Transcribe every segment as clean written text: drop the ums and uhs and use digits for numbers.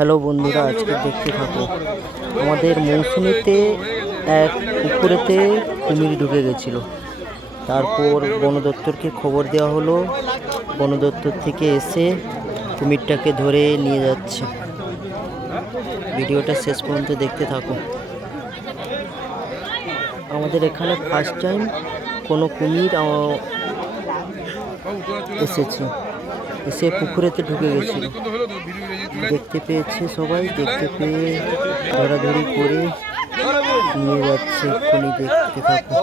Hello বন্ধুরা, আজকে দেখতে থাকো। আমাদের মৌসুমীতে এক পুকুরেতে কুমির ঢুকে গেছিল। তারপর বন দপ্তরকে খবর দেওয়া হলো। বন দপ্তর থেকে এসে কুমিরটাকে ধরে নিয়ে যাচ্ছে। ভিডিওটা শেষ পর্যন্ত দেখতে থাকো। আমাদের এখানে ফার্স্ট টাইম কোনো কুমির এসে পুকুরেতে ঢুকে গেছিল। দেখতে পেয়েছে সবাই, দেখতে পেয়ে ধরাধরি করে নিয়ে যাচ্ছে। এক্ষুনি দেখতে থাকো।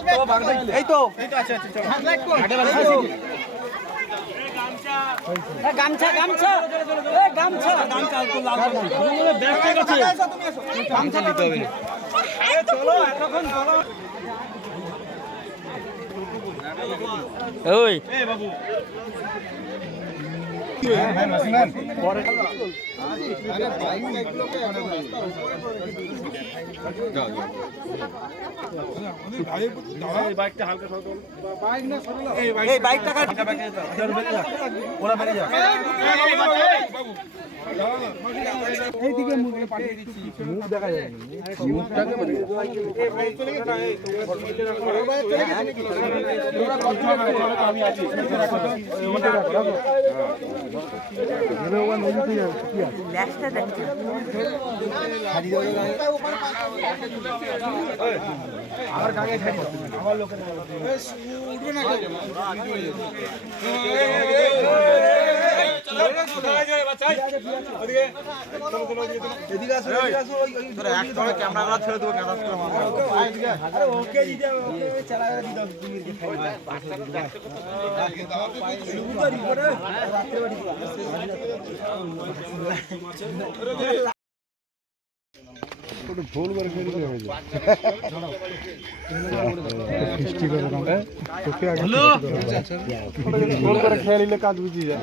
ওই মুখ দেখা যায় আমি আছি আমার গাঙে ছাড়ি আমার লোকের উঠবে না ক্যামেরা ছেড়ে দেবো ভুল করে ফেললে হয়ে যায় সৃষ্টি করে তোকে আগে ভুল করে খেয়ে নিলে কাজ বুঝিয়ে যায়